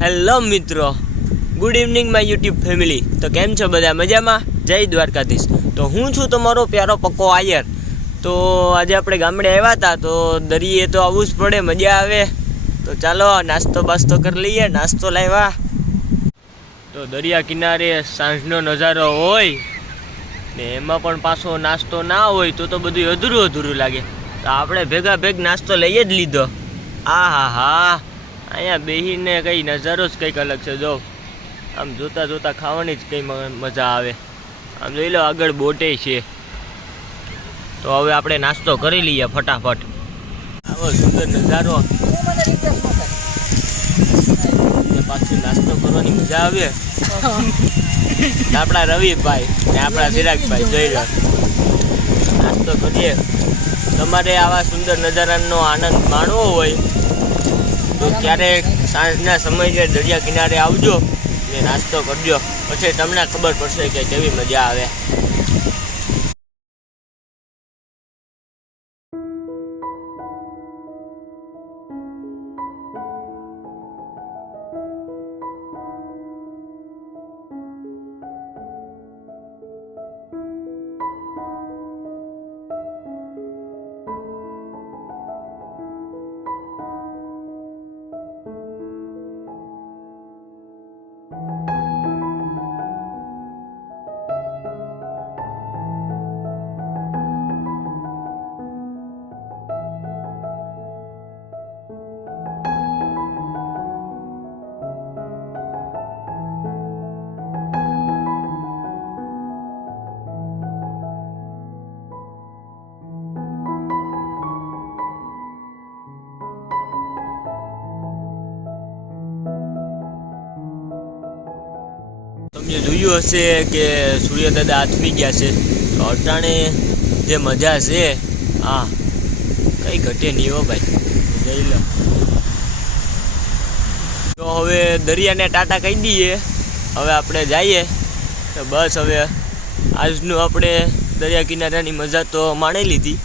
Hello મિત્રો, good evening my YouTube family. તો કેમ છો બધા? મજામાં? જય દ્વારકાધીશ। તો હું છું તમારો પ્યારો પક્કો આયર। તો આજે આપણે ગામડે આવ્યા હતા, તો દરિયે તો આવવું જ પડે, મજા આવે। તો ચાલો નાસ્તો બાસ્તો કરી લઈએ। નાસ્તો લાવ્યા તો દરિયા કિનારે સાંજનો નજારો હોય ને એમાં પણ પાછો નાસ્તો ના હોય તો બધું અધૂરું અધૂરું લાગે। તો આપણે ભેગા ભેગ નાસ્તો લઈ જ લીધો। આ હા, અહીંયા બેહીને કંઈ નજારો જ કંઈક અલગ છે। જો આમ જોતા જોતા ખાવાની જ કંઈ મજા આવે। આમ જોઈ લો, આગળ બોટે છે। તો હવે આપણે નાસ્તો કરી લઈએ ફટાફટ। આવો સુંદર નજારો, પાછું નાસ્તો કરવાની મજા આવે। આપણા રવિભાઈ ને આપણા ચિરાગભાઈ જોઈ લો, નાસ્તો કરીએ। તમારે આવા સુંદર નજારાનો આનંદ માણવો હોય તો ક્યારેક સાંજના સમયે દરિયા કિનારે આવજો ને નાસ્તો કરજો, પછી તમને ખબર પડશે કે કેવી મજા આવે। તમને જોયું હશે કે સૂર્યદાદા આથમી ગયા છે। તો અટાણે જે મજા છે હા કંઈ ઘટે નહીં હો ભાઈ, જઈ લો। તો હવે દરિયાને ટાટા કહી દઈએ, હવે આપણે જઈએ। તો બસ હવે આજનું આપણે દરિયા કિનારાની મજા તો માણી લીધી।